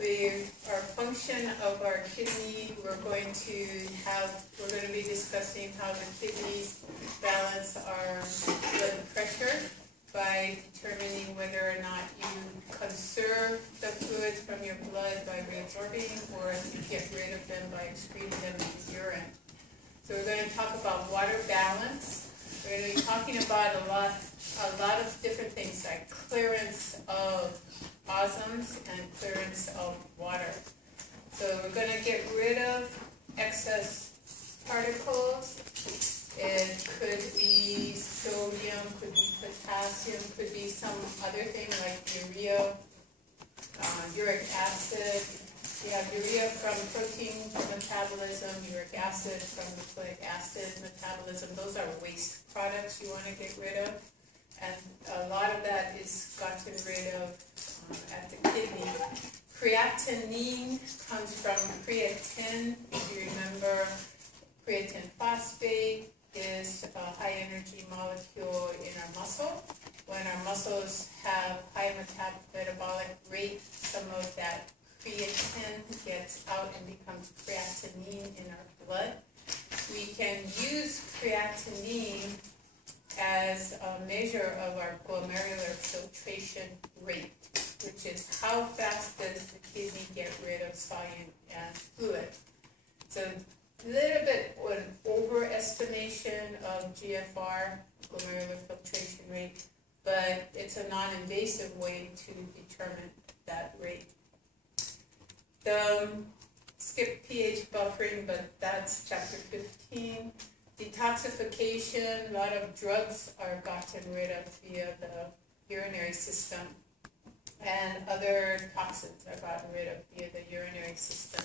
Our function of our kidney, we're going to be discussing how the kidneys balance our blood pressure by determining whether or not you conserve the fluids from your blood by reabsorbing or you get rid of them by excreting them in urine. So we're going to talk about water balance. We're going to be talking about a lot of different things like clearance of osmosis and clearance of water. So we're going to get rid of excess particles. It could be sodium, could be potassium, could be some other thing like urea, uric acid. You have urea from protein metabolism, uric acid from nucleic acid metabolism. Those are waste products you want to get rid of. And a lot of that is gotten rid of at the kidney. Creatinine comes from creatine. If you remember, creatine phosphate is a high energy molecule in our muscle. When our muscles have high metabolic rate, some of that creatine gets out and becomes creatinine in our blood. We can use creatinine as a measure of our glomerular filtration rate, which is how fast does the kidney get rid of solute and fluid. So a little bit of an overestimation of GFR, glomerular filtration rate, but it's a non-invasive way to determine that rate. Skip pH buffering, but that's chapter 15. Detoxification, a lot of drugs are gotten rid of via the urinary system, and other toxins are gotten rid of via the urinary system.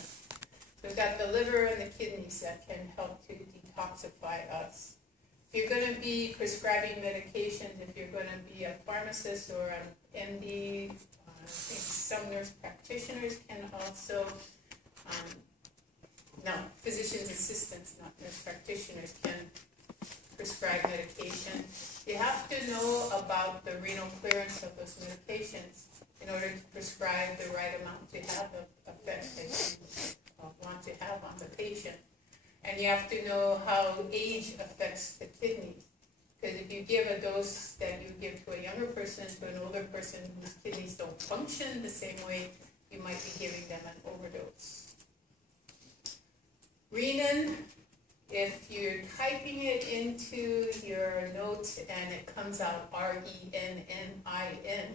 So we've got the liver and the kidneys that can help to detoxify us. If you're going to be prescribing medications, if you're going to be a pharmacist or an MD, I think some nurse practitioners can also, physician's assistants, not nurse practitioners, can prescribe medication. You have to know about the renal clearance of those medications in order to prescribe the right amount to have the effect that you want to have on the patient. And you have to know how age affects the kidneys. Because if you give a dose that you give to a younger person to an older person whose kidneys don't function the same way, you might be giving them an overdose. Renin, if you're typing it into your notes and it comes out R-E-N-N-I-N,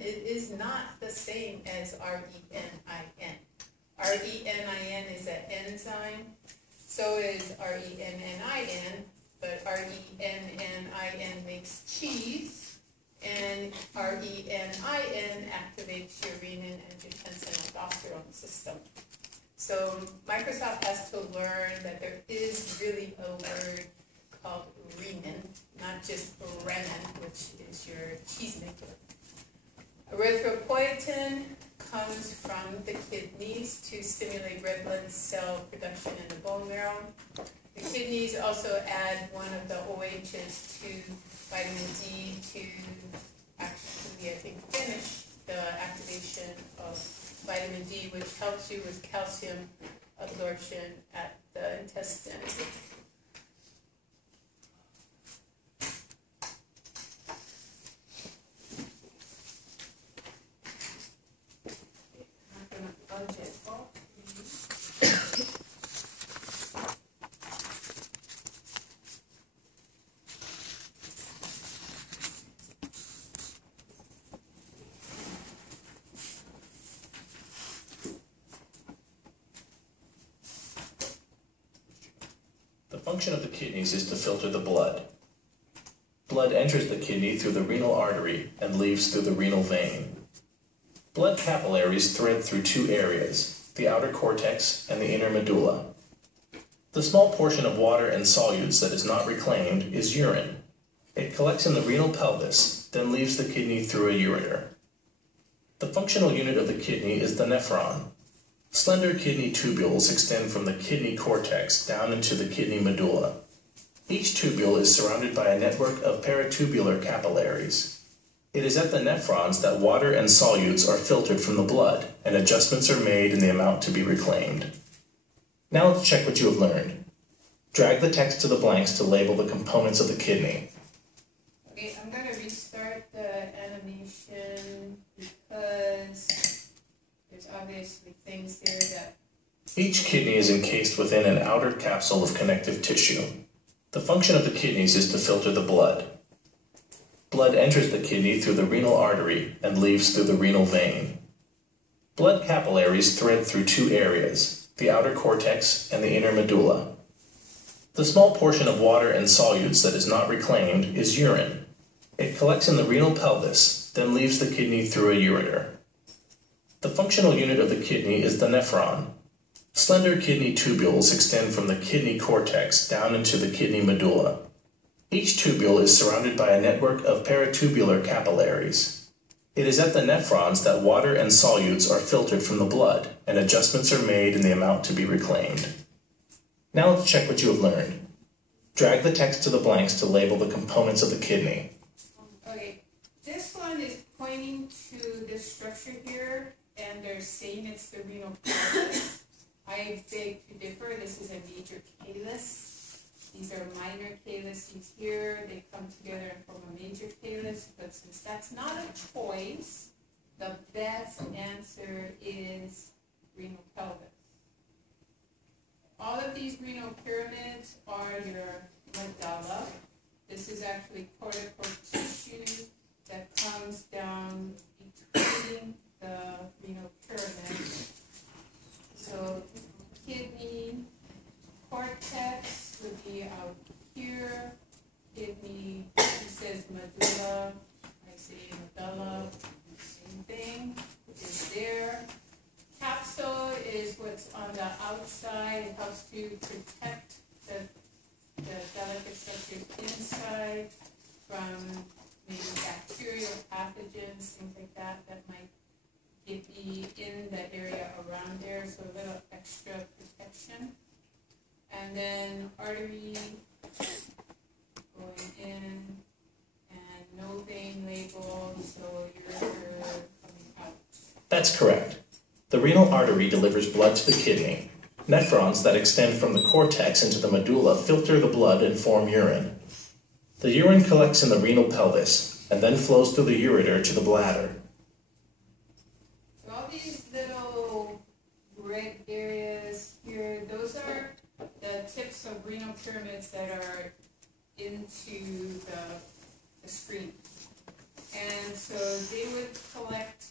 it is not the same as R-E-N-I-N. R-E-N-I-N is an enzyme, so is R-E-N-N-I-N, but R-E-N-N-I-N makes cheese, and R-E-N-I-N activates your renin, angiotensin, aldosterone system. So Microsoft has to learn that there is really a word called renin, not just renin, which is your cheesemaker. Erythropoietin comes from the kidneys to stimulate red blood cell production in the bone marrow. The kidneys also add one of the OHs to vitamin D to actually, I think, finish the activation of vitamin D, which helps you with calcium absorption at the intestine. The function of the kidneys is to filter the blood. Blood enters the kidney through the renal artery and leaves through the renal vein. Blood capillaries thread through two areas, the outer cortex and the inner medulla. The small portion of water and solutes that is not reclaimed is urine. It collects in the renal pelvis, then leaves the kidney through a ureter. The functional unit of the kidney is the nephron. Slender kidney tubules extend from the kidney cortex down into the kidney medulla. Each tubule is surrounded by a network of peritubular capillaries. It is at the nephrons that water and solutes are filtered from the blood, and adjustments are made in the amount to be reclaimed. Now let's check what you have learned. Drag the text to the blanks to label the components of the kidney. Okay, I'm going to restart the animation because there's obviously things there that... Each kidney is encased within an outer capsule of connective tissue. The function of the kidneys is to filter the blood. Blood enters the kidney through the renal artery and leaves through the renal vein. Blood capillaries thread through two areas, the outer cortex and the inner medulla. The small portion of water and solutes that is not reclaimed is urine. It collects in the renal pelvis, then leaves the kidney through a ureter. The functional unit of the kidney is the nephron. Slender kidney tubules extend from the kidney cortex down into the kidney medulla. Each tubule is surrounded by a network of peritubular capillaries. It is at the nephrons that water and solutes are filtered from the blood, and adjustments are made in the amount to be reclaimed. Now let's check what you have learned. Drag the text to the blanks to label the components of the kidney. Okay, this one is pointing to this structure here, and they're saying it's the renal pelvis. I beg to differ. This is a major calyx. These are minor calyces here. They come together and form a major calyx, but since that's not a choice, the best answer is renal pelvis. All of these renal pyramids are your medulla. This is actually cortical tissue that comes down between the renal pyramid. So kidney cortex would be out here. Kidney, he says medulla, I say medulla, same thing, is there. Capsule is what's on the outside. It helps to protect the delicate structures inside from maybe bacterial pathogens, things like that, that might be in the area around there, so a little extra protection. And then artery going in, and no vein label, so you're coming out. That's correct. The renal artery delivers blood to the kidney. Nephrons that extend from the cortex into the medulla filter the blood and form urine. The urine collects in the renal pelvis and then flows through the ureter to the bladder. So all these little red areas here, those are the tips of renal pyramids that are into the screen. And so they would collect,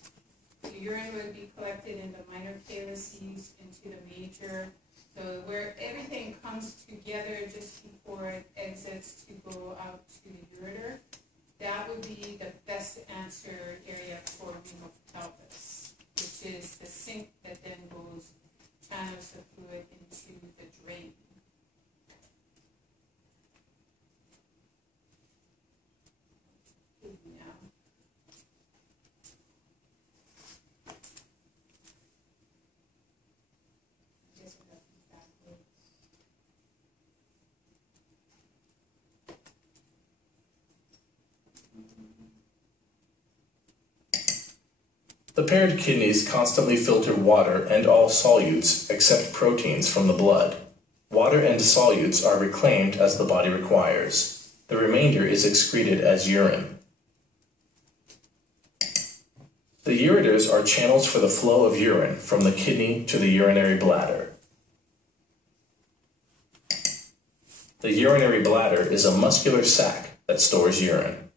the urine would be collected in the minor calyces into the major. So where everything comes together just before it exits to go out to the ureter, that would be the best answer area for renal pelvis, which is the sink that then goes channels the fluid into the drain. Now. The paired kidneys constantly filter water and all solutes except proteins from the blood. Water and solutes are reclaimed as the body requires. The remainder is excreted as urine. The ureters are channels for the flow of urine from the kidney to the urinary bladder. The urinary bladder is a muscular sac that stores urine.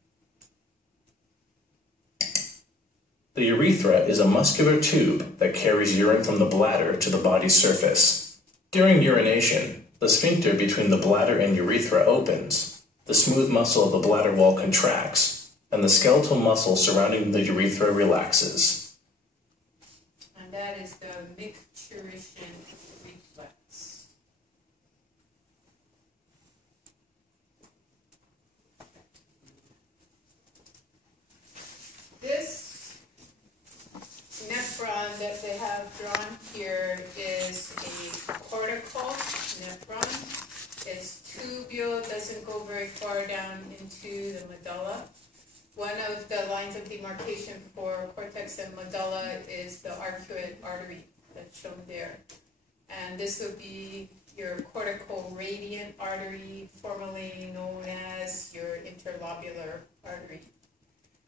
The urethra is a muscular tube that carries urine from the bladder to the body's surface. During urination, the sphincter between the bladder and urethra opens. The smooth muscle of the bladder wall contracts, and the skeletal muscle surrounding the urethra relaxes. And that is the micturition reflex. This nephron that they have drawn here is a cortical nephron. Its tubule doesn't go very far down into the medulla. One of the lines of demarcation for cortex and medulla is the arcuate artery that's shown there. And this would be your cortical radiant artery, formerly known as your interlobular artery,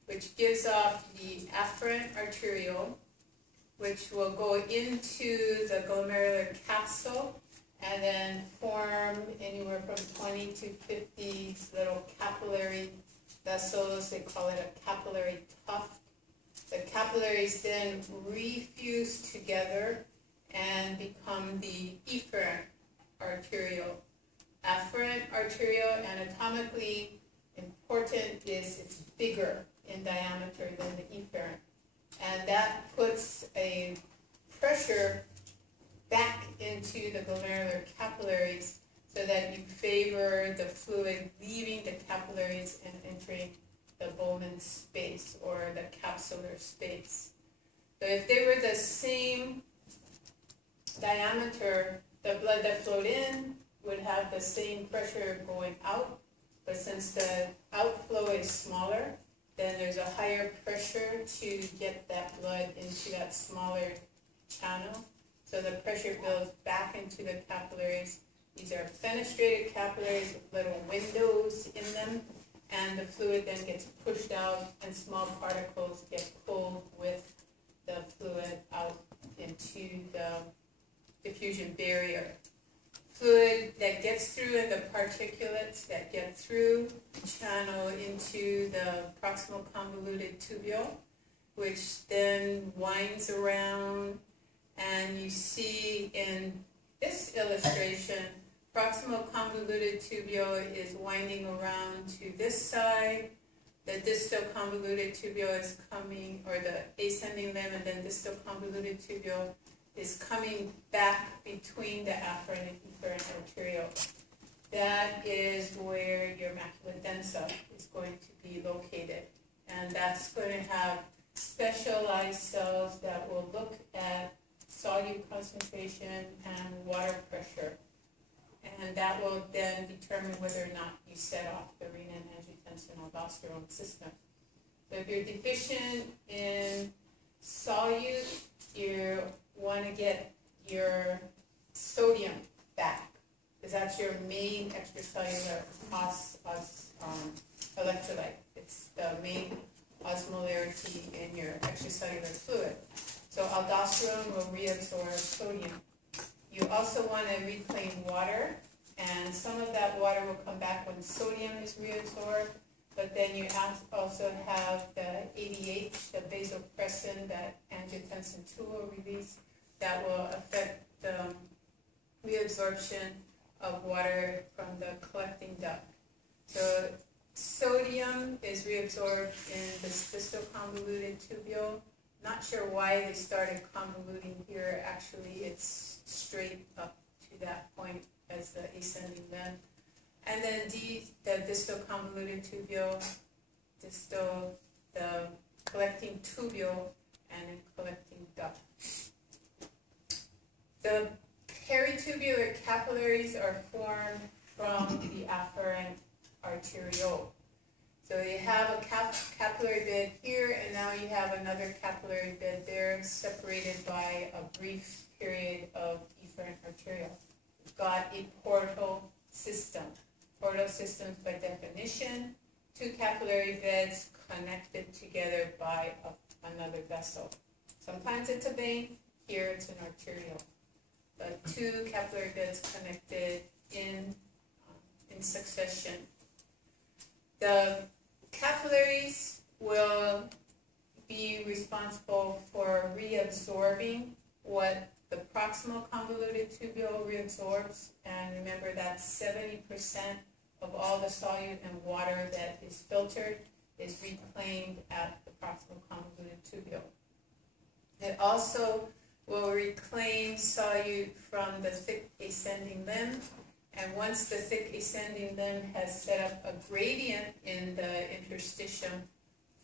which gives off the afferent arteriole, which will go into the glomerular capsule and then form anywhere from 20 to 50 little capillary vessels. They call it a capillary tuft. The capillaries then refuse together and become the efferent arteriole. Afferent arteriole, anatomically important, is it's bigger in diameter than the efferent. And that puts a pressure back into the glomerular capillaries so that you favor the fluid leaving the capillaries and entering the Bowman space or the capsular space. So if they were the same diameter, the blood that flowed in would have the same pressure going out, but since the outflow is smaller, then there's a higher pressure to get that blood into that smaller channel. So the pressure builds back into the capillaries. These are fenestrated capillaries with little windows in them, and the fluid then gets pushed out and small particles get pulled with the fluid out into the diffusion barrier. Fluid that gets through and the particulates that get through channel into the proximal convoluted tubule, which then winds around, and you see in this illustration, proximal convoluted tubule is winding around to this side. The distal convoluted tubule is coming, or the ascending limb and then distal convoluted tubule is coming back between the afferent and efferent arteriole. That is where your macula densa is going to be located. And that's going to have specialized cells that will look at solute concentration and water pressure. And that will then determine whether or not you set off the renin-angiotensin-aldosterone system. So if you're deficient in solute, you want to get your sodium back, because that's your main extracellular electrolyte. It's the main osmolarity in your extracellular fluid. So aldosterone will reabsorb sodium. You also want to reclaim water, and some of that water will come back when sodium is reabsorbed, but then you also have the ADH, the vasopressin, that angiotensin II will release, that will affect the reabsorption of water from the collecting duct. So sodium is reabsorbed in the distal convoluted tubule. Not sure why they started convoluting here. Actually, it's straight up to that point as the ascending limb. And then D, the distal convoluted tubule, distal, the collecting tubule, and then collecting duct. The peritubular capillaries are formed from the afferent arteriole. So you have a capillary bed here, and now you have another capillary bed there, separated by a brief period of efferent arteriole. You've got a portal system. Portal systems, by definition, two capillary beds connected together by another vessel. Sometimes it's a vein, here it's an arteriole. But two capillary beds connected in succession. The capillaries will be responsible for reabsorbing what the proximal convoluted tubule reabsorbs, and remember that 70% of all the solute and water that is filtered is reclaimed at the proximal convoluted tubule. It also will reclaim solute from the thick ascending limb, and once the thick ascending limb has set up a gradient in the interstitium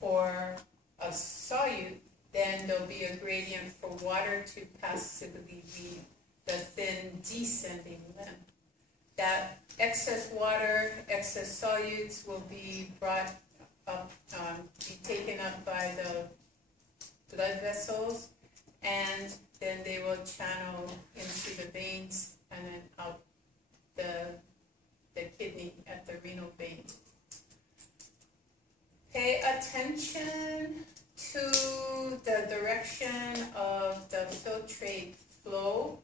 for a solute, then there'll be a gradient for water to passively leave the thin descending limb. That excess water, excess solutes will be brought be taken up by the blood vessels, and then they will channel into the veins and then out the kidney at the renal vein. Pay attention to the direction of the filtrate flow,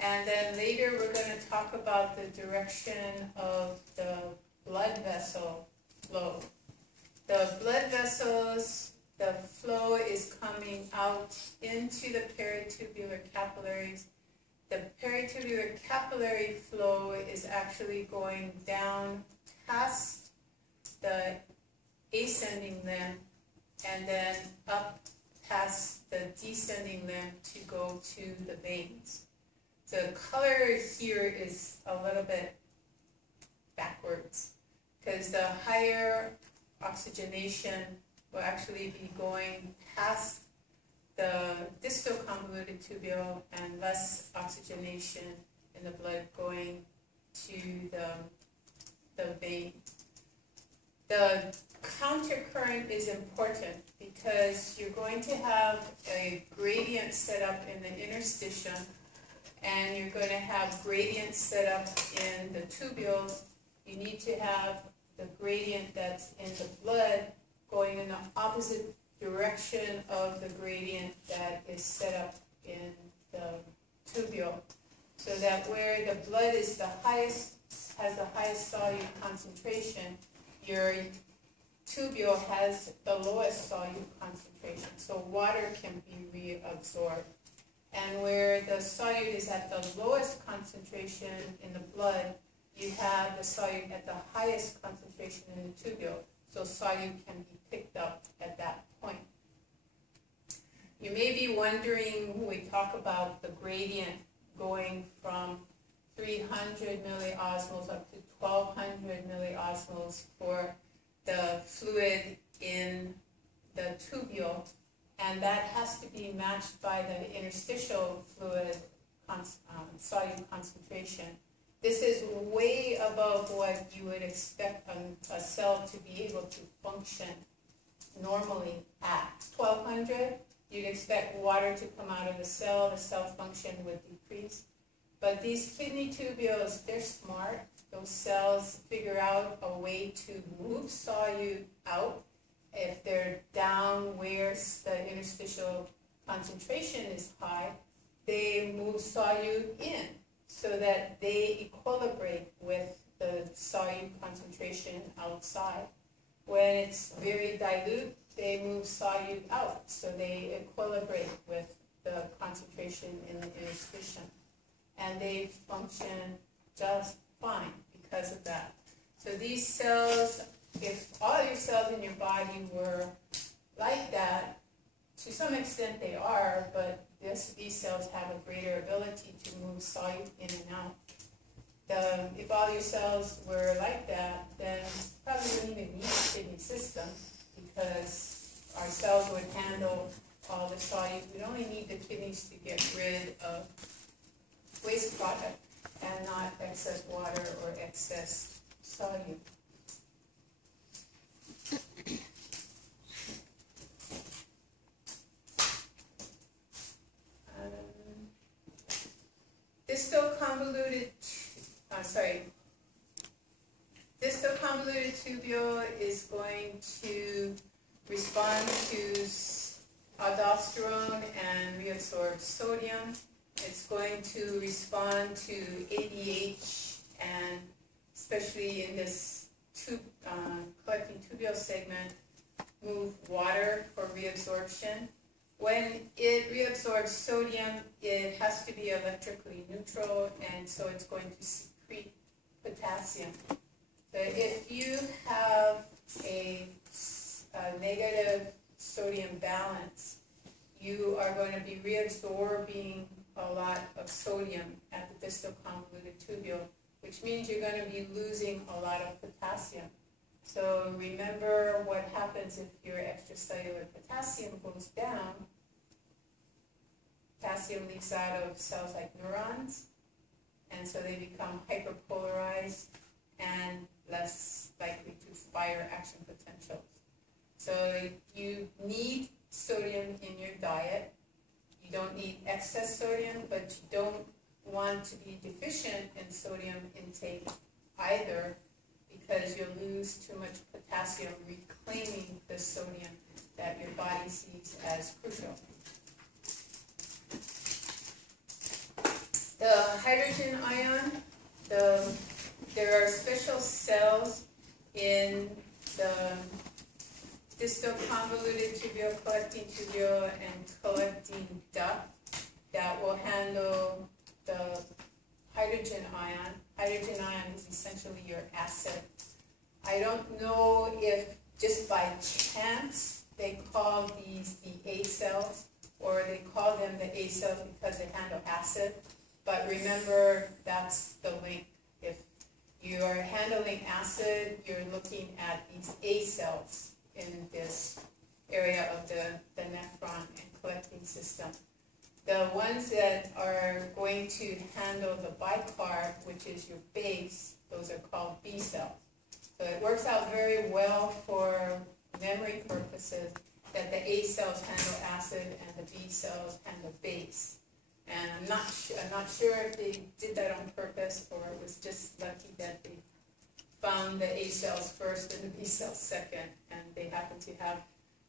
and then later we're going to talk about the direction of the blood vessel flow. The blood vessels, the flow is coming out into the peritubular capillaries. The peritubular capillary flow is actually going down past the ascending limb and then up past the descending limb to go to the veins. The color here is a little bit backwards because the higher oxygenation will actually be going past the distal convoluted tubule and less oxygenation in the blood going to the vein. The countercurrent is important because you're going to have a gradient set up in the interstitium, and you're going to have gradients set up in the tubules. You need to have the gradient that's in the blood going in the opposite direction of the gradient that is set up in the tubule, so that where the blood is the highest, has the highest solute concentration, your tubule has the lowest solute concentration, so water can be reabsorbed. And where the solute is at the lowest concentration in the blood, you have the solute at the highest concentration in the tubule, so solute can be picked up at that point. You may be wondering when we talk about the gradient going from 300 milliosmoles up to 1200 milliosmoles for the fluid in the tubule, and that has to be matched by the interstitial fluid solute concentration. This is way above what you would expect a cell to be able to function normally at. 1200, you'd expect water to come out of the cell function would decrease. But these kidney tubules, they're smart. Those cells figure out a way to move solute out. If they're down where the interstitial concentration is high, they move solute in so that they equilibrate with the solute concentration outside. When it's very dilute, they move solute out, so they equilibrate with the concentration in the interstitium. And they function just fine because of that. So these cells, if all your cells in your body were like that, to some extent they are, but these cells have a greater ability to move solute in and out. If all your cells were like that, then probably wouldn't even need a kidney system, because our cells would handle all the solute. We'd only need the kidneys to get rid of waste product and not excess water or excess solute. Distal convoluted tubule is going to respond to aldosterone and reabsorb sodium. It's going to respond to ADH, and especially in this collecting tubule segment, move water for reabsorption. When it reabsorbs sodium, it has to be electrically neutral, and so it's going to secrete potassium. So if you have a negative sodium balance, you are going to be reabsorbing a lot of sodium at the distal convoluted tubule, which means you're going to be losing a lot of potassium. So remember what happens if your extracellular potassium goes down. Potassium leaks out of cells like neurons, and so they become hyperpolarized, and less likely to fire action potentials. So you need sodium in your diet. You don't need excess sodium, but you don't want to be deficient in sodium intake either, because you'll lose too much potassium reclaiming the sodium that your body sees as crucial. The hydrogen ion, there are special cells in the distal convoluted tubule, collecting tubule, and collecting duct that will handle the hydrogen ion. Hydrogen ion is essentially your acid. I don't know if just by chance they call these the A cells, or they call them the A cells because they handle acid. But remember, that's the link. If you are handling acid, you're looking at these A cells in this area of the nephron and collecting system. The ones that are going to handle the bicarb, which is your base, those are called B cells. So it works out very well for memory purposes that the A cells handle acid and the B cells handle base. And I'm not sure if they did that on purpose or it was just lucky that they found the A cells first and the B cells second, and they happen to have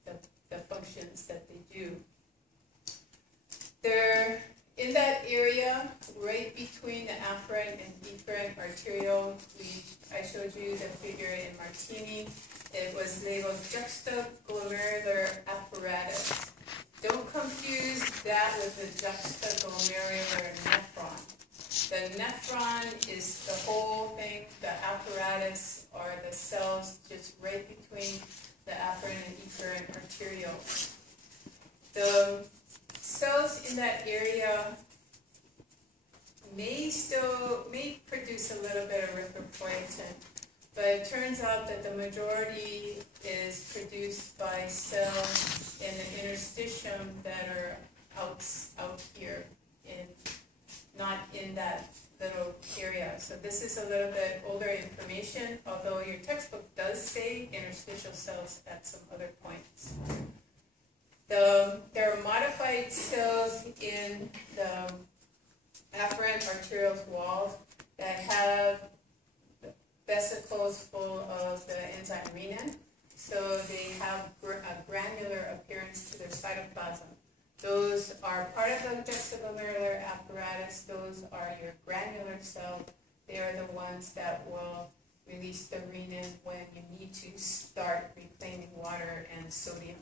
the functions that they do. They're in that area right between the afferent and efferent arteriole. I showed you the figure in Martini. It was labeled juxtaglomerular apparatus. Don't confuse that with the juxtaglomerular nephron. The nephron is the whole thing. The apparatus are the cells just right between the afferent and efferent arterioles. The cells in that area may produce a little bit of erythropoietin, but it turns out that the majority is produced by cells in the interstitium that are out here, not in that little area. So this is a little bit older information, although your textbook does say interstitial cells at some other points. There are modified cells in the afferent arterial walls that have vesicles full of the enzyme renin. So they have a granular appearance to their cytoplasm. Those are part of the juxtaglomerular apparatus. Those are your granular cells. They are the ones that will release the renin when you need to start reclaiming water and sodium.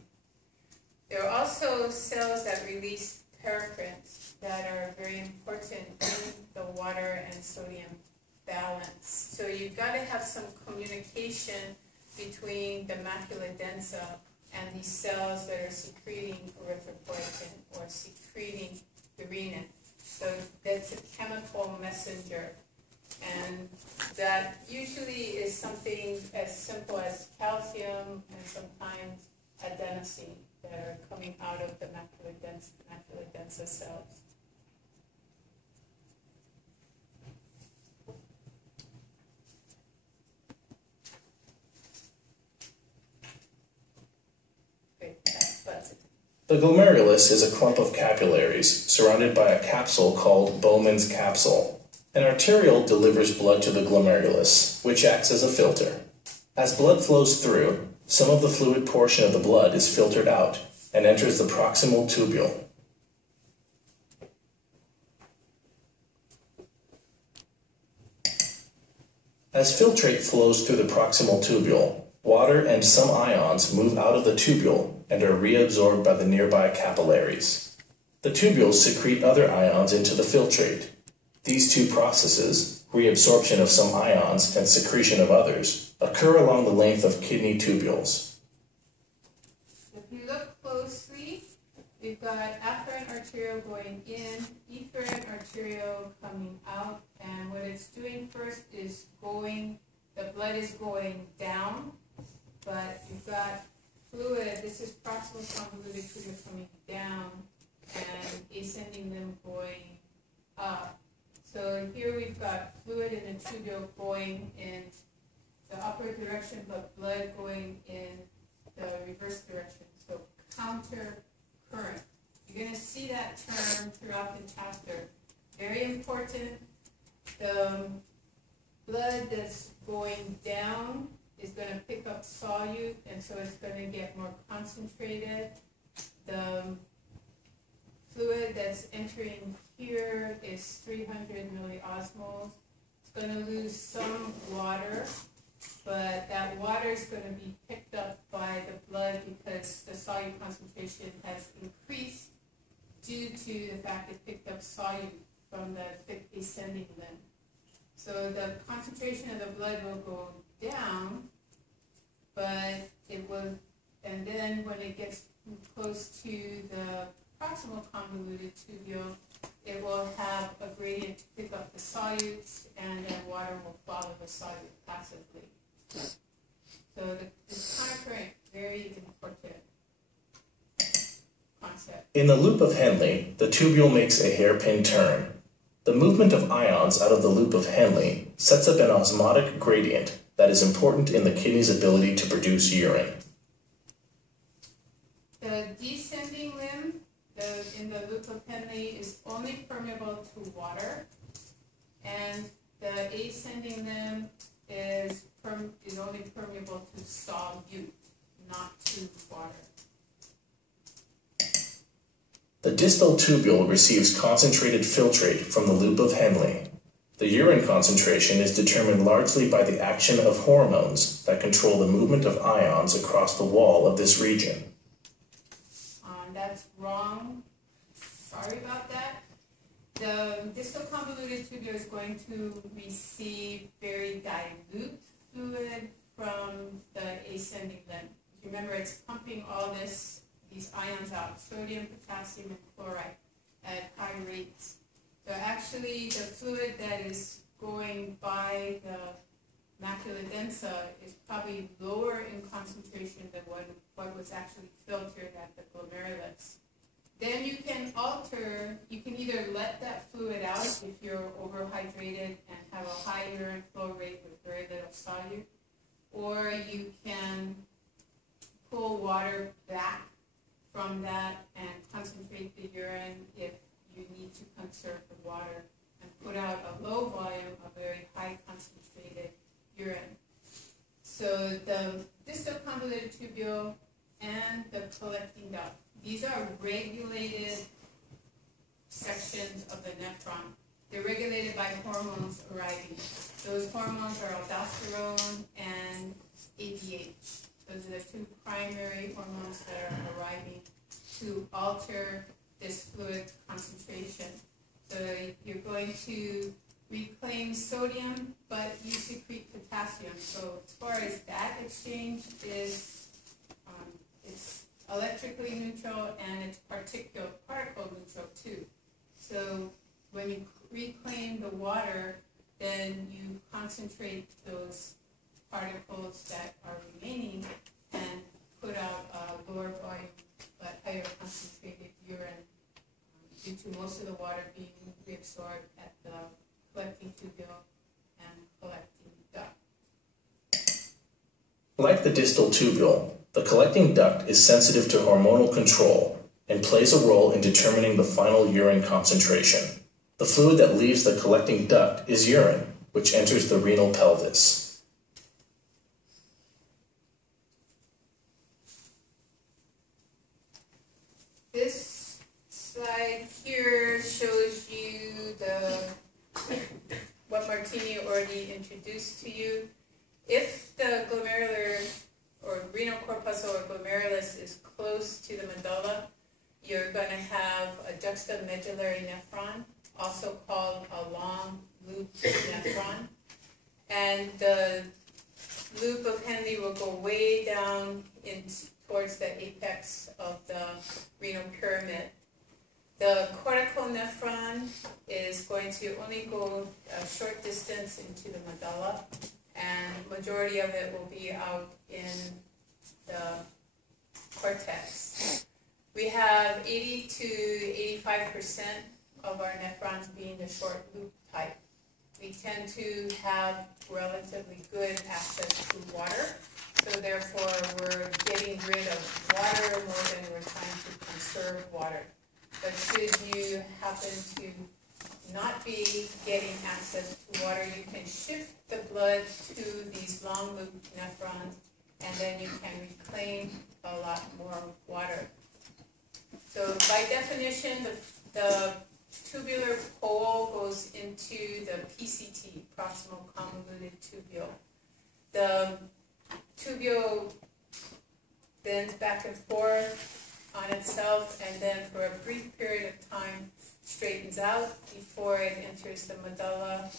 There are also cells that release paracrines that are very important in the water and sodium balance. So you've got to have some communication between the macula densa and these cells that are secreting erythropoietin or secreting the renin. So that's a chemical messenger. And that usually is something as simple as calcium and sometimes adenosine that are coming out of the macula densa cells. The glomerulus is a clump of capillaries surrounded by a capsule called Bowman's capsule. An arteriole delivers blood to the glomerulus, which acts as a filter. As blood flows through, some of the fluid portion of the blood is filtered out and enters the proximal tubule. As filtrate flows through the proximal tubule, water and some ions move out of the tubule and are reabsorbed by the nearby capillaries. The tubules secrete other ions into the filtrate. These two processes, reabsorption of some ions and secretion of others, occur along the length of kidney tubules. If you look closely, we've got afferent arteriole going in, efferent arteriole coming out, and what it's doing first is the blood is going down, but you've got fluid, this is proximal convoluted tubule coming down, and ascending limb going up. So here we've got fluid in the tubule going in the direction, but blood going in the reverse direction, so counter current. You're going to see that term throughout the chapter. Very important. The blood that's going down is going to pick up solute, and so it's going to get more concentrated. The fluid that's entering here is 300 milliosmoles. It's going to lose some water, but that water is going to be picked up by the blood because the solute concentration has increased due to the fact it picked up solute from the thick ascending limb. So the concentration of the blood will go down, but it will, and then when it gets close to the proximal convoluted tubule, it will have a gradient to pick up the solutes, and then water will follow the solute passively. So the countercurrent, very important concept. In the loop of Henle, the tubule makes a hairpin turn. The movement of ions out of the loop of Henle sets up an osmotic gradient that is important in the kidney's ability to produce urine. The descending limb in the loop of Henle is only permeable to water, and the ascending limb is only permeable to solute, not to water. The distal tubule receives concentrated filtrate from the loop of Henle. The urine concentration is determined largely by the action of hormones that control the movement of ions across the wall of this region. That's wrong. Sorry about that. The distal convoluted tubule is going to receive very dilute fluid from the ascending limb. Remember, it's pumping all these ions out, sodium, potassium, and chloride, at high rates. So actually, the fluid that is going by the macula densa is probably lower in concentration than what was actually filtered at the glomerulus. Then you can either let that fluid out if you're overhydrated and have a high urine flow rate with very little solute, or you can pull water back from that and concentrate the urine if you need to conserve the water and put out a low volume of very high concentrated urine. So the distal convoluted tubule and the collecting duct, these are regulated sections of the nephron. They're regulated by hormones arriving. Those hormones are aldosterone and ADH. Those are the two primary hormones that are arriving to alter this fluid concentration. So you're going to reclaim sodium, but you secrete potassium. So as far as that exchange is, it's electrically neutral and it's particle neutral too. So when you reclaim the water, then you concentrate those particles that are remaining and put out a lower volume but higher concentrated urine due to most of the water being reabsorbed at the collecting tubule and collecting duct. Like the distal tubule, the collecting duct is sensitive to hormonal control and plays a role in determining the final urine concentration. The fluid that leaves the collecting duct is urine, which enters the renal pelvis. This slide here shows you what Martini already introduced to you. If the glomerular or renal corpuscle or glomerulus is close to the medulla, you're going to have a juxtamedullary nephron, also called a long loop nephron. And the loop of Henle will go way down towards the apex of the renal pyramid. The cortical nephron is going to only go a short distance into the medulla, and majority of it will be out in the cortex. We have 80 to 85% of our nephrons being the short loop type. we tend to have relatively good access to water. So therefore, we're getting rid of water more than we're trying to conserve water. But should you happen to not be getting access to water, you can shift the blood to these long loop nephrons, and then you can reclaim a lot more water. So by definition, the tubular pole goes into the PCT, proximal convoluted tubule. The tubule bends back and forth on itself, and then for a brief period of time straightens out before it enters the medulla,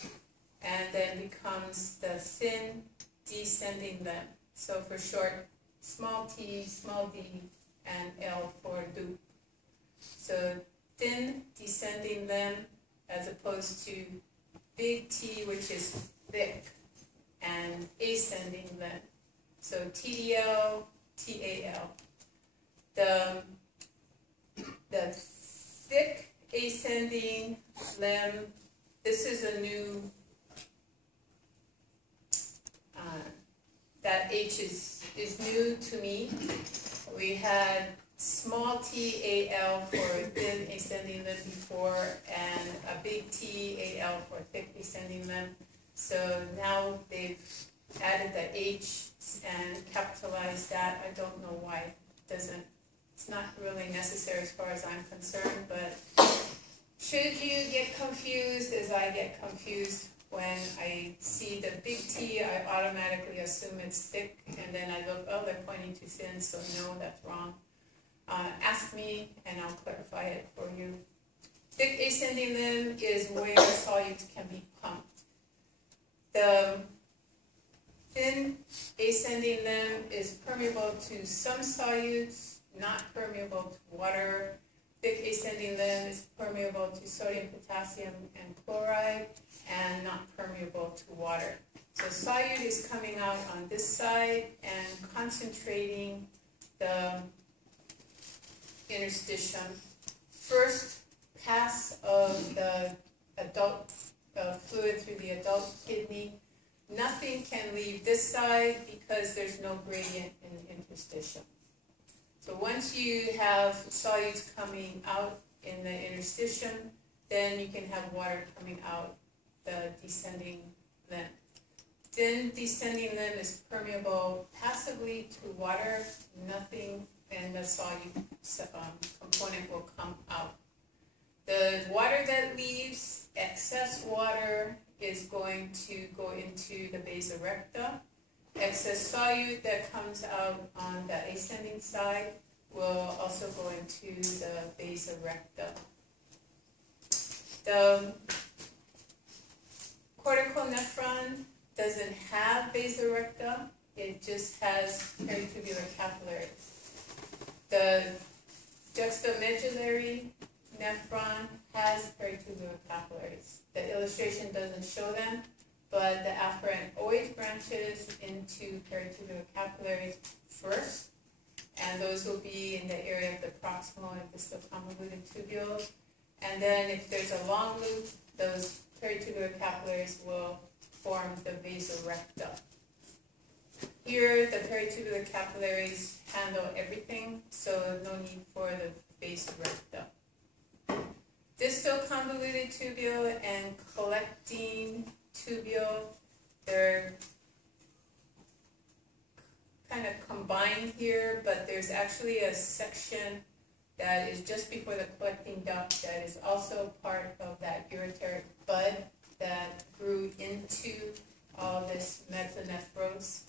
and then becomes the thin descending limb. So for short, small t, small d, and L for loop. So thin descending limb as opposed to big T, which is thick, and ascending limb. So TDL, TAL. The thick ascending limb, this is a new, that H is new to me. We had small TAL for thin ascending limb before, and a big TAL for thick ascending limb. So now they've added the H and capitalized that. I don't know why it doesn't. It's not really necessary as far as I'm concerned, but should you get confused, as I get confused when I see the big T, I automatically assume it's thick, and then I look, oh, they're pointing to thin, so no, that's wrong. Ask me, and I'll clarify it for you. Thick ascending limb is where solutes can be pumped. The thin ascending limb is permeable to some solutes, not permeable to water. Thick ascending limb is permeable to sodium, potassium, and chloride, and not permeable to water. So solute is coming out on this side and concentrating the interstitium. First pass of the adult fluid through the adult kidney, nothing can leave this side because there's no gradient in the interstitium. So once you have solutes coming out in the interstitium, then you can have water coming out the descending limb. Thin descending limb is permeable passively to water, nothing, and the solute component will come out. The water that leaves, excess water, is going to go into the basa recta. Excess solute that comes out on the ascending side will also go into the basa recta. The cortical nephron doesn't have basa recta, it just has peritubular capillaries. The juxtamedullary nephron has peritubular capillaries. The illustration doesn't show them, but the afferent always branches into peritubular capillaries first, and those will be in the area of the proximal and distal convoluted tubules. And then if there's a long loop, those peritubular capillaries will form the basa recta. Here, the peritubular capillaries handle everything, so no need for the basa recta. Distal convoluted tubule and collecting tubule, they're kind of combined here, but there's actually a section that is just before the collecting duct that is also part of that ureteric bud that grew into all this metanephros.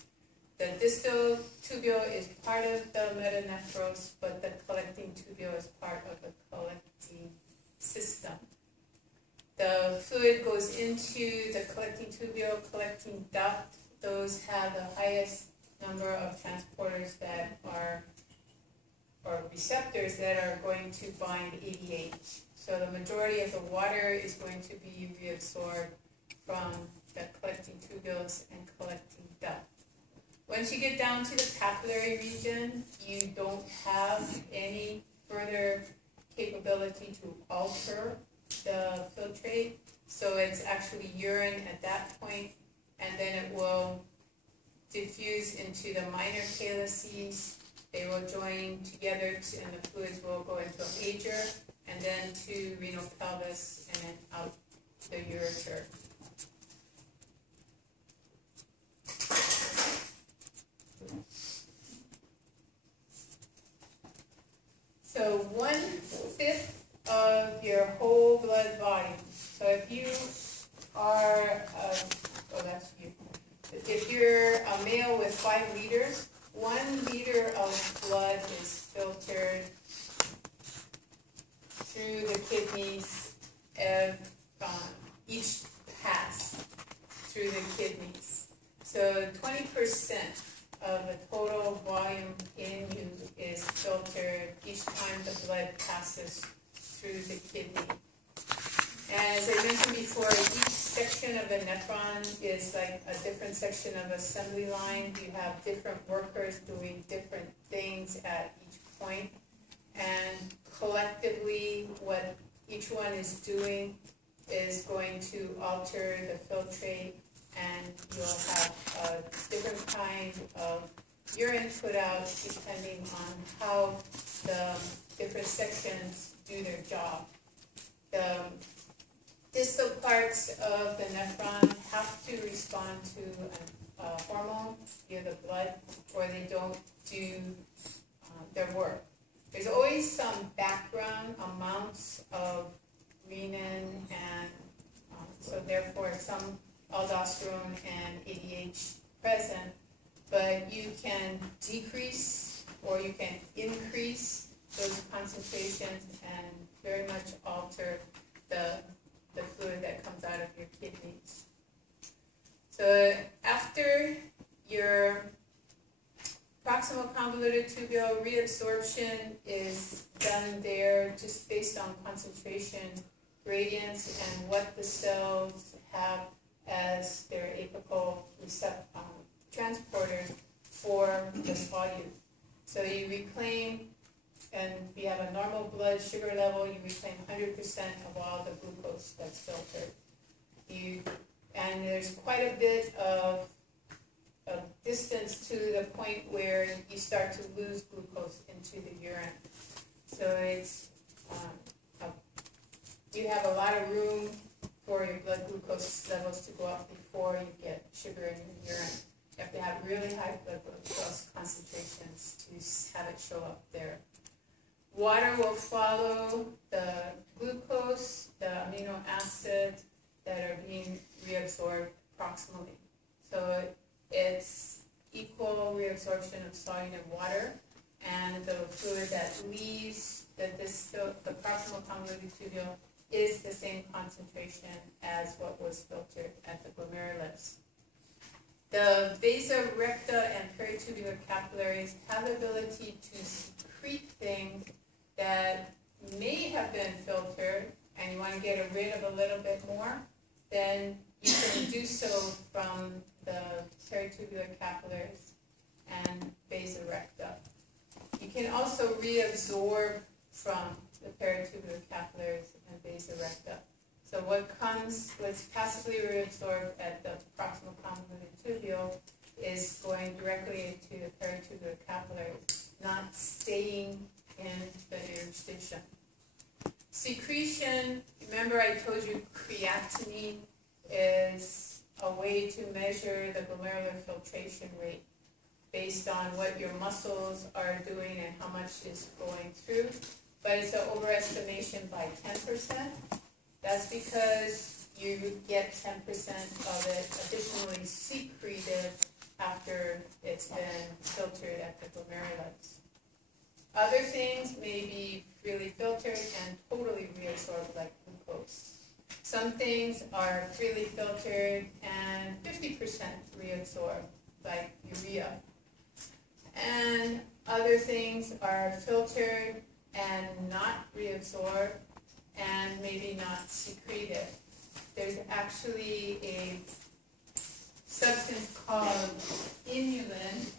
The distal tubule is part of the metanephros, but the collecting tubule is part of the collecting system. The fluid goes into the collecting tubule, collecting duct. Those have the highest number of transporters that are, or receptors that are going to bind ADH. So the majority of the water is going to be reabsorbed from the collecting tubules and collecting duct. Once you get down to the papillary region, you don't have any further capability to alter the filtrate. So it's actually urine at that point, and then it will diffuse into the minor calyces. They will join together, and the fluids will go into a major, and then to renal pelvis, and then out the ureter. So 1/5 of your whole blood volume. So if you are, that's you. If you're a male with 5 liters, 1 liter of blood is filtered through the kidneys each pass through the kidneys. So 20% of the total volume in you is filtered each time the blood passes through the kidney. And as I mentioned before, each section of the nephron is like a different section of assembly line. You have different workers doing different things at each point. And collectively, what each one is doing is going to alter the filtrate, and you'll have a different kind of urine put out depending on how the different sections do their job. The distal parts of the nephron have to respond to a hormone via the blood, or they don't do their work. There's always some background amounts of renin, and so therefore some aldosterone and ADH present, but you can decrease or you can increase those concentrations and very much alter the fluid that comes out of your kidneys. So after your proximal convoluted tubule, reabsorption is done there just based on concentration gradients and what the cells have as their apical transporters for the solute. So you reclaim, and we have a normal blood sugar level, you reclaim 100% of all the glucose that's filtered. And there's quite a bit of distance to the point where you start to lose glucose into the urine. So it's you have a lot of room for your blood glucose levels to go up before you get sugar in your urine. You have to have really high blood glucose concentrations to have it show up there. Water will follow the glucose, the amino acids that are being reabsorbed proximally. So it's equal reabsorption of solute in water, and the fluid that leaves the proximal convoluted tubule is the same concentration as what was filtered at the glomerulus. The vasa recta and peritubular capillaries have the ability to secrete things that may have been filtered, and you want to get rid of a little bit more, then you can do so from the peritubular capillaries and vasa recta. You can also reabsorb from the peritubular capillaries and vasa recta. So what's passively reabsorbed at the proximal convoluted tubule is going directly into the peritubular capillaries, not staying in the interstitium. Secretion, remember I told you creatinine is a way to measure the glomerular filtration rate based on what your muscles are doing and how much is going through, but it's an overestimation by 10%. That's because you get 10% of it additionally secreted after it's been filtered at the glomerulus. Other things may be freely filtered and totally reabsorbed, like glucose. Some things are freely filtered and 50% reabsorbed, like urea. And other things are filtered and not reabsorbed and maybe not secreted. There's actually a substance called inulin,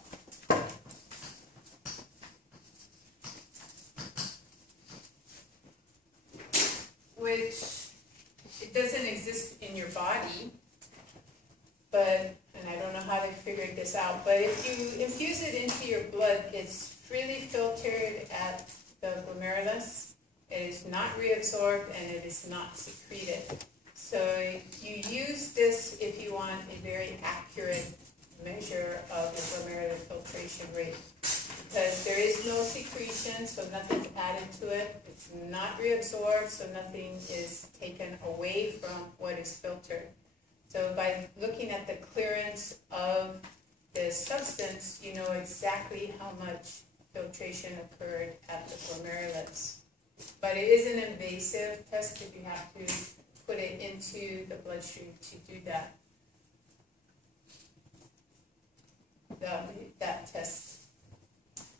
which it doesn't exist in your body, but, and I don't know how they figured this out, but if you infuse it into your blood, it's freely filtered at the glomerulus. It is not reabsorbed and it is not secreted. So you use this if you want a very accurate measure of the glomerular filtration rate. Because there is no secretion, so nothing's added to it. It's not reabsorbed, so nothing is taken away from what is filtered. So by looking at the clearance of the substance, you know exactly how much filtration occurred at the glomerulus. But it is an invasive test if you have to put it into the bloodstream to do that. That test.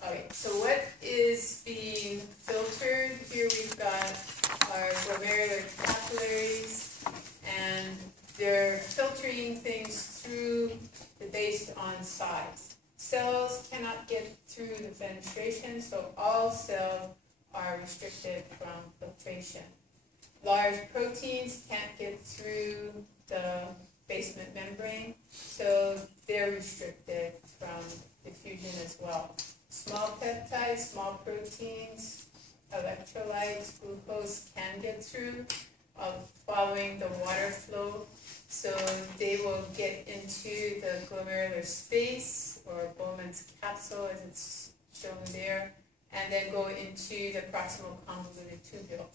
Okay, so what is being filtered? Here we've got our glomerular capillaries, and they're filtering things through based on size. Cells cannot get through the fenestration, so all cells are restricted from filtration. Large proteins can't get through the basement membrane, so they're restricted from diffusion as well. Small peptides, small proteins, electrolytes, glucose can get through following the water flow, so they will get into the glomerular space, or Bowman's capsule as it's shown there, and then go into the proximal convoluted tubule.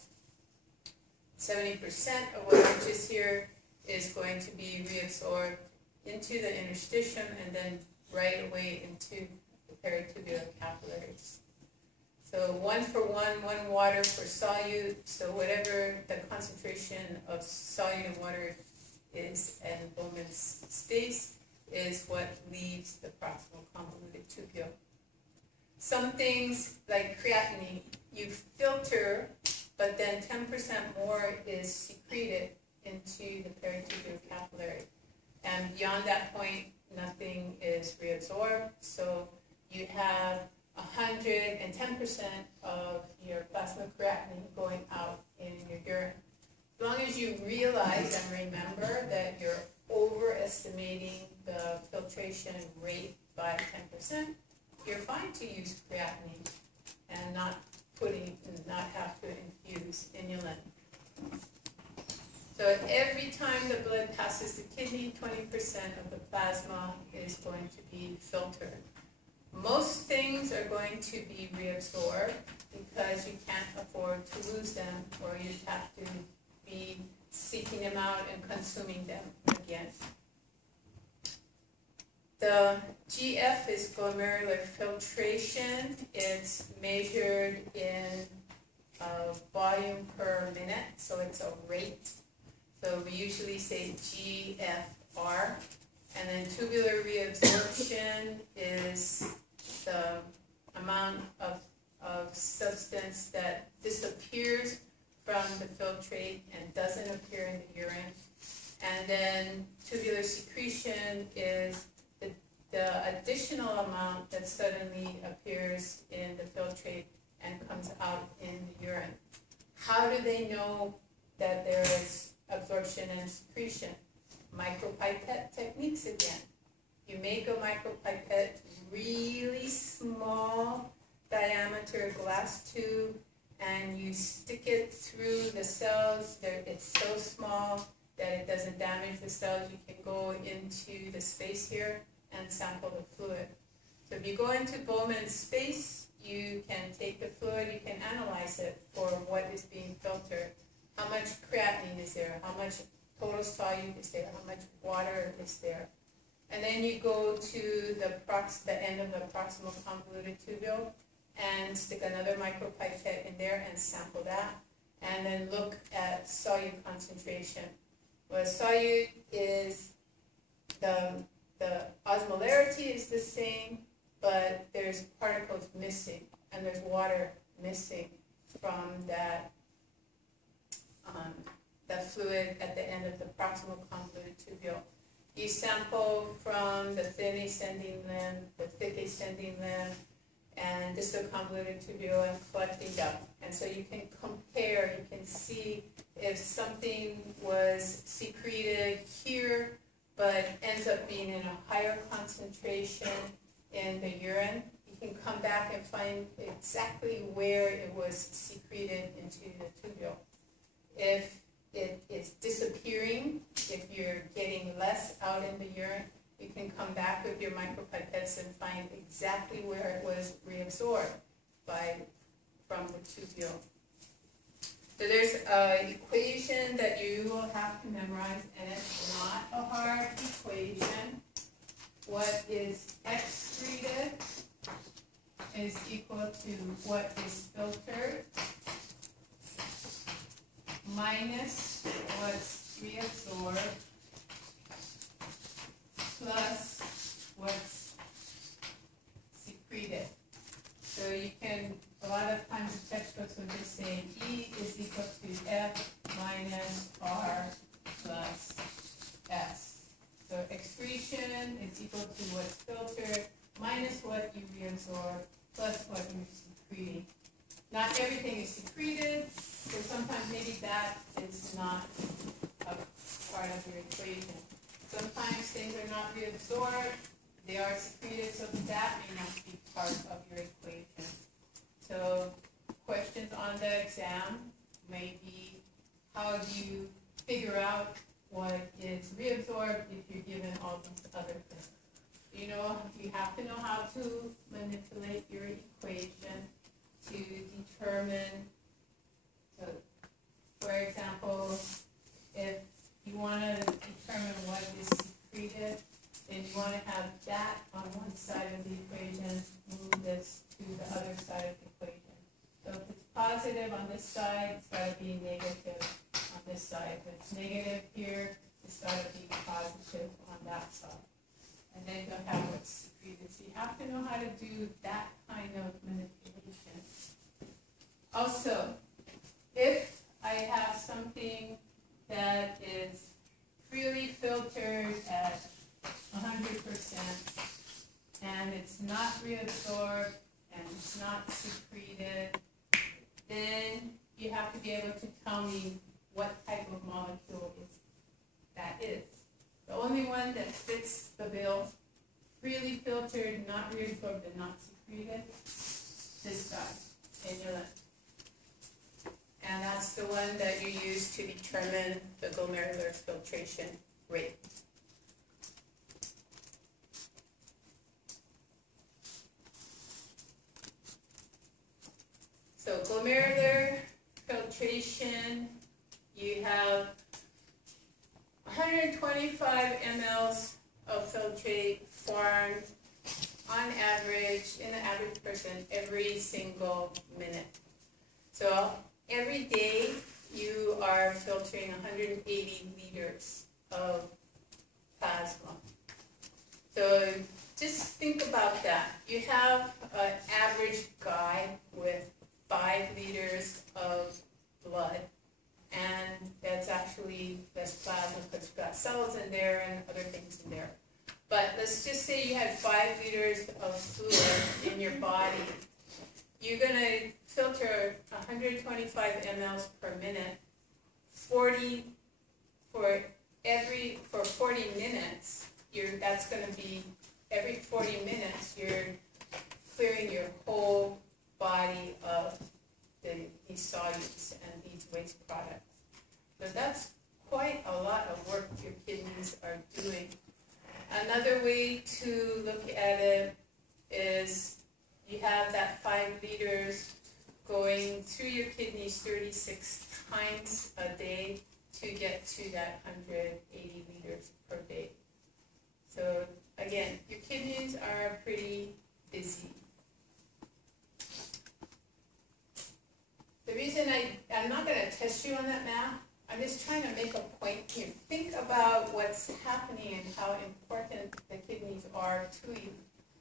70% of what reaches here is going to be reabsorbed into the interstitium and then right away into the peritubular capillaries. So 1 for 1, 1 water for solute, so whatever the concentration of solute and water is in Bowman's space is what leaves the proximal convoluted tubule. Some things like creatinine, you filter, but then 10% more is secreted into the peritubular capillary. And beyond that point, nothing is reabsorbed. So you have 110% of your plasma creatinine going out in your urine. As long as you realize and remember that you're overestimating the filtration rate by 10%, you're fine to use creatinine and not have to infuse inulin. So every time the blood passes the kidney, 20% of the plasma is going to be filtered. Most things are going to be reabsorbed because you can't afford to lose them, or you have to be seeking them out and consuming them again. The GF is glomerular filtration. It's measured in volume per minute, so it's a rate. So we usually say GFR. And then tubular reabsorption is the amount of substance that disappears from the filtrate and doesn't appear in the urine. And then tubular secretion is the additional amount that suddenly appears in the filtrate and comes out in the urine. How do they know that there is absorption and secretion? Micropipette techniques again. You make a micropipette, really small diameter glass tube, and you stick it through the cells. It's so small that it doesn't damage the cells. You can go into the space here and sample the fluid. So if you go into Bowman's space, you can take the fluid, you can analyze it for what is being filtered. How much creatinine is there? How much total solute is there? How much water is there? And then you go to the end of the proximal convoluted tubule and stick another micropipette in there and sample that. And then look at solute concentration. Well, solute is the osmolarity is the same, but there's particles missing, and there's water missing from that fluid at the end of the proximal convoluted tubule. You sample from the thin ascending limb, the thick ascending limb, and distal convoluted tubule, and collecting them. And so you can compare, you can see if something was secreted here, but ends up being in a higher concentration in the urine, you can come back and find exactly where it was secreted into the tubule. If it is disappearing, if you're getting less out in the urine, you can come back with your micropipettes and find exactly where it was reabsorbed from the tubule. So there's an equation that you will have to memorize, and it's not a hard equation. What is excreted is equal to what is filtered minus what's reabsorbed plus what's secreted. So you can, a lot of times the textbooks will just say E is equal to F minus R plus S. So excretion is equal to what's filtered minus what you reabsorb plus what you're secreting. Not everything is secreted, so sometimes maybe that is not a part of your equation. Sometimes things are not reabsorbed, they are secreted, so that may not be part of your equation. So questions on the exam may be, how do you figure out what is reabsorbed if you're given all these other things? You know, you have to know how to manipulate your equation to determine, so for example, if you want to determine what is secreted, then you want to have that on one side of the equation, move this to the other side of the equation. So if it's positive on this side, it's got to be negative on this side. If it's negative here, it's got to be positive on that side. And then you'll have what's secreted. So you have to know how to do that kind of manipulation. Also, if I have something that is freely filtered at 100% and it's not reabsorbed and it's not secreted, then you have to be able to tell me what type of molecule that is. The only one that fits the bill, freely filtered, not reabsorbed, and not secreted, this guy, inulin. And that's the one that you use to determine the glomerular filtration rate. So glomerular filtration, you have 125 mLs of filtrate formed on average, in the average person, every single minute. So every day you are filtering 180 liters of plasma. So just think about that. You have an average guy with 5 liters of blood, and that's plasma because you've got cells in there and other things in there. But let's just say you had 5 liters of fluid in your body. You're going to filter 125 mLs per minute. 40 for 40 minutes. That's going to be every 40 minutes. You're clearing your whole body of these solutes and these waste products. So that's quite a lot of work your kidneys are doing. Another way to look at it is you have that 5 liters going through your kidneys 36 times a day to get to that 180 liters per day. So again, your kidneys are pretty busy. The reason I'm not going to test you on that math, I'm just trying to make a point here. Think about what's happening and how important the kidneys are to you.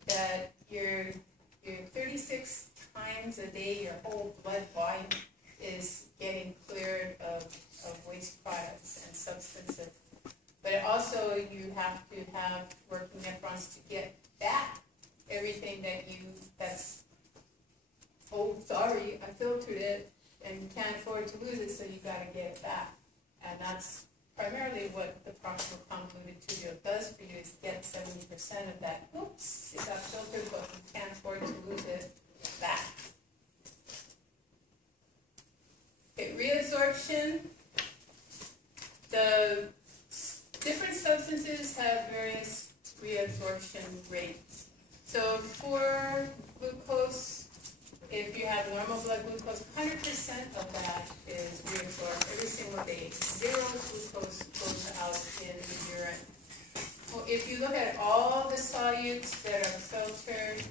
That you're 36 times a day, your whole blood volume is getting cleared of waste products and substances. But also you have to have working nephrons to get back everything that's, oh, sorry, I filtered it and you can't afford to lose it, so you got to get it back. that's primarily what the proximal convoluted tubule does for you, is get 70% of that. Oops, it got filtered, but we can't afford to lose it back. Okay, reabsorption. The different substances have various reabsorption rates. So for glucose, if you have normal blood glucose, 100% of that is reabsorbed every single day. 0 glucose goes out in the urine. Well, if you look at all the solutes that are filtered,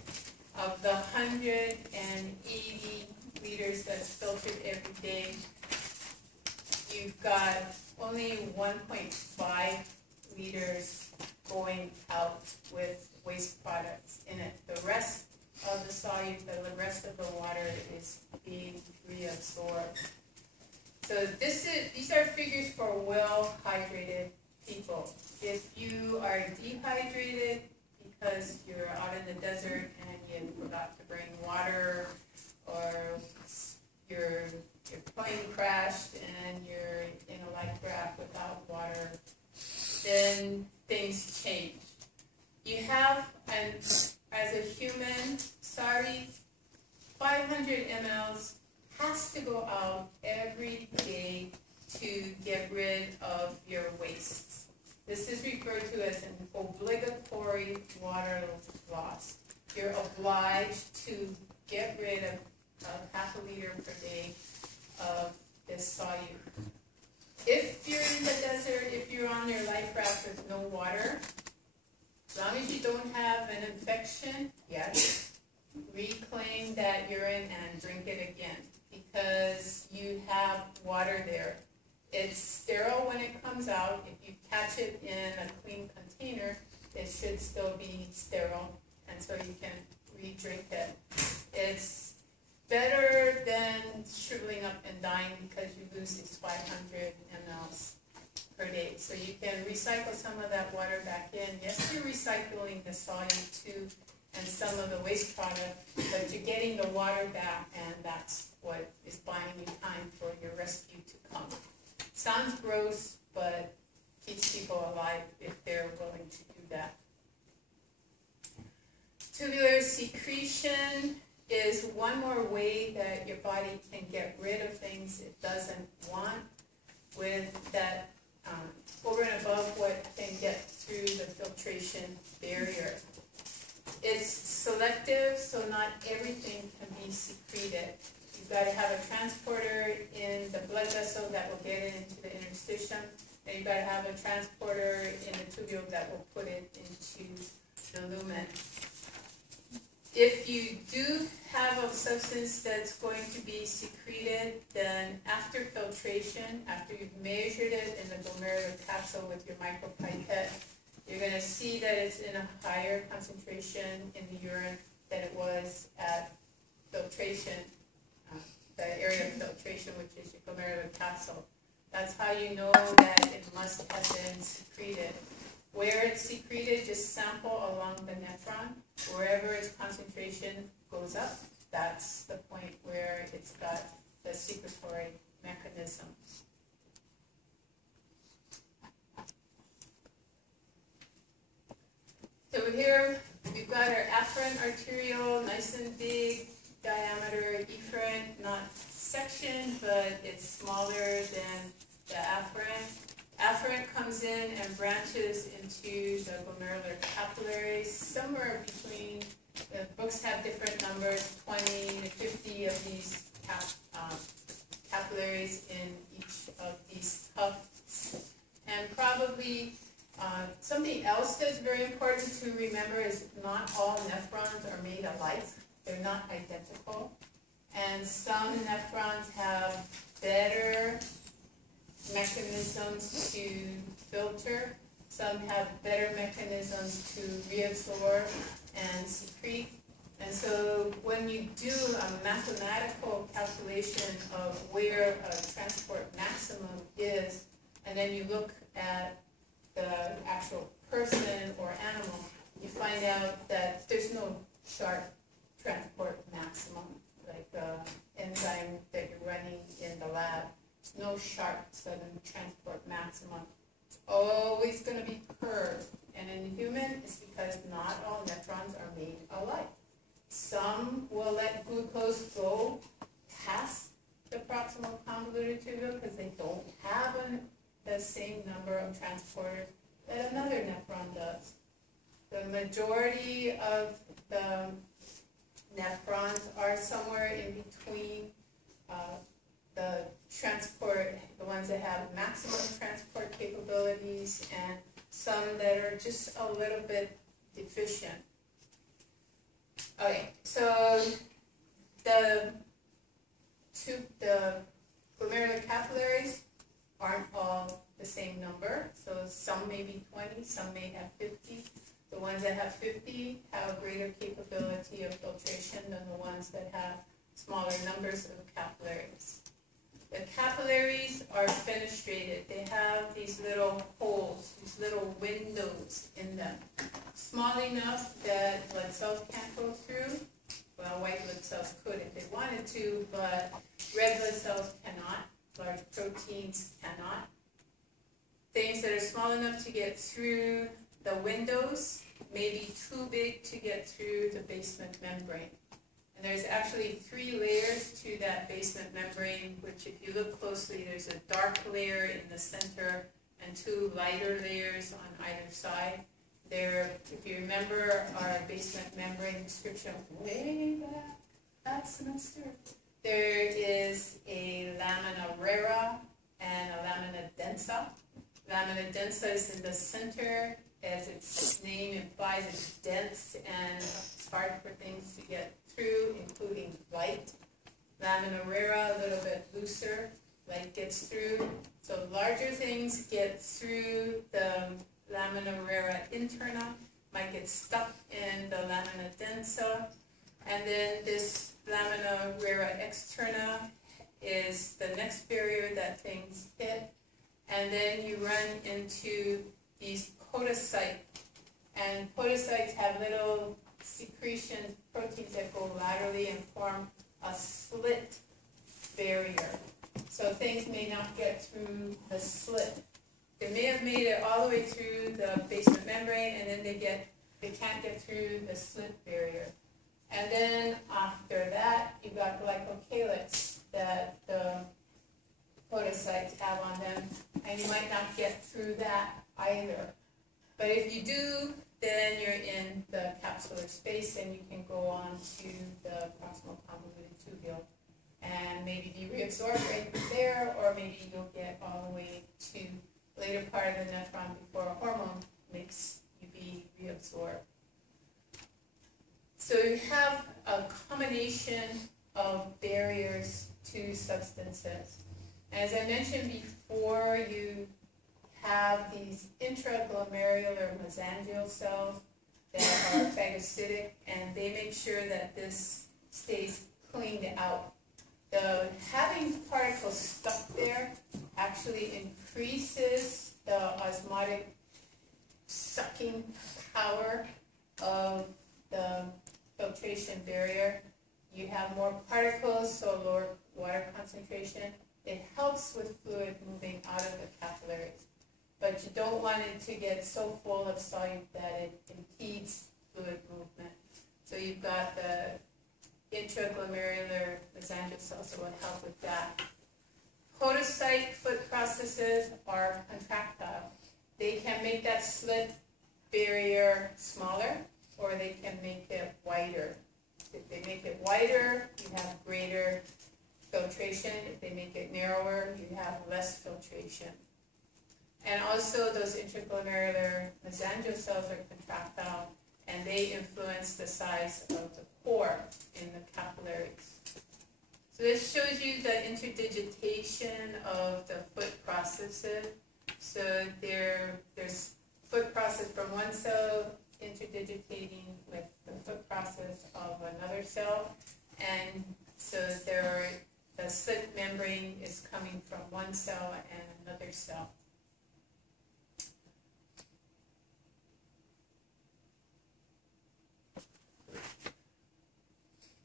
of the 180 liters that's filtered every day, you've got only 1.5 liters going out with waste products in it. The rest of the solute, the rest of the water is being reabsorbed. So these are figures for well-hydrated people. If you are dehydrated because you're out in the desert and you forgot to bring water, or your plane crashed and you're in a life raft without water, then things change. You have, as a human, 500 mLs has to go out every day to get rid of your wastes. This is referred to as an obligatory water loss. You're obliged to get rid of half a liter per day of this solute. If you're in the desert, if you're on your life raft with no water, as long as you don't have an infection yet, reclaim that urine and drink it again, because you have water there. It's sterile when it comes out. If you catch it in a clean container, it should still be sterile, and so you can re-drink it. It's better than shriveling up and dying because you lose these 500 mLs per day. So you can recycle some of that water back in. Yes, you're recycling the solute too and some of the waste product, but you're getting the water back, and that's what is buying you time for your rescue to come. Sounds gross, but keeps people alive if they're willing to do that. Tubular secretion is one more way that your body can get rid of things it doesn't want, with that over and above what can get through the filtration barrier. It's selective, so not everything can be secreted. You've got to have a transporter in the blood vessel that will get it into the interstitium, and you've got to have a transporter in the tubule that will put it into the lumen. If you do have a substance that's going to be secreted, then after filtration, after you've measured it in the glomerular capsule with your micropipette, you're going to see that it's in a higher concentration in the urine than it was at filtration, the area of filtration, which is your glomerular capsule. That's how you know that it must have been secreted. Where it's secreted, just sample along the nephron. Wherever its concentration goes up, that's the point where it's got the secretory mechanism. So here we've got our afferent arteriole, nice and big diameter, efferent, not section, but it's smaller than the afferent. Afferent comes in and branches into the glomerular capillaries, somewhere between, the books have different numbers, 20 to 50 of these capillaries in each of these tufts. And probably something else that's very important to remember is not all nephrons are made alike. They're not identical. And some nephrons have better mechanisms to filter. Some have better mechanisms to reabsorb and secrete. And so when you do a mathematical calculation of where a transport maximum is, and then you look at the actual person or animal, you find out that there's no sharp transport maximum, like the enzyme that you're running in the lab. No sharp, so the transport maximum. It's always going to be curved. And in human, it's because not all nephrons are made alike. Some will let glucose go past the proximal convoluted tubule because they don't have the same number of transporters that another nephron does. The majority of the nephrons are somewhere in between the ones that have maximum transport capabilities and some that are just a little bit deficient. Okay, so the glomerular capillaries aren't all the same number. So some may be 20, some may have 50. The ones that have 50 have a greater capability of filtration than the ones that have smaller numbers of capillaries. The capillaries are fenestrated. They have these little holes, these little windows in them, small enough that blood cells can't go through. Well, white blood cells could if they wanted to, but red blood cells cannot. Large proteins cannot. Things that are small enough to get through the windows may be too big to get through the basement membrane. And there's actually 3 layers to that basement membrane, which if you look closely, there's a dark layer in the center and 2 lighter layers on either side. There, if you remember our basement membrane description way back that semester, there is a lamina rara and a lamina densa. Lamina densa is in the center. As its name implies, it's dense and it's hard for things to get through, including light. Lamina rara, a little bit looser, light gets through. So larger things get through the lamina rara interna, might get stuck in the lamina densa. And then this lamina rara externa is the next barrier that things hit. And then you run into these podocytes. And podocytes have little secretion proteins that go laterally and form a slit barrier. So things may not get through the slit. They may have made it all the way through the basement membrane, and then they can't get through the slit barrier. And then after that, you've got glycocalyx that the podocytes have on them, and you might not get through that either. But if you do, then you're in the capsular space and you can go on to the proximal convoluted tubule and maybe be reabsorbed right there, or maybe you'll get all the way to the later part of the nephron before a hormone makes you be reabsorbed. So you have a combination of barriers to substances. As I mentioned before, you have these intraglomerular mesangial cells that are phagocytic, and they make sure that this stays cleaned out. Having particles stuck there actually increases the osmotic sucking power of the filtration barrier. You have more particles, so lower water concentration. It helps with fluid moving out of the capillaries. But you don't want it to get so full of solute that it impedes fluid movement. So you've got the intraglomerular mesangial cells that will help with that. Podocyte foot processes are contractile. They can make that slit barrier smaller, or they can make it wider. If they make it wider, you have greater filtration. If they make it narrower, you have less filtration. And also those intraglomerular mesangial cells are contractile, and they influence the size of the pore in the capillaries. So this shows you the interdigitation of the foot processes. So there's foot process from one cell interdigitating with the foot process of another cell, and so the slit membrane is coming from one cell and another cell.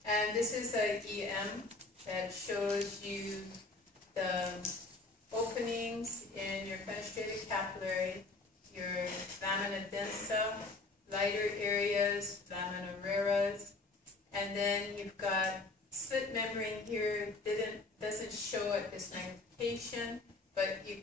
And this is an EM that shows you the openings in your fenestrated capillary, your lamina densa, lighter areas, lamina raras, and then you've got slit membrane here, doesn't show at this magnification, but you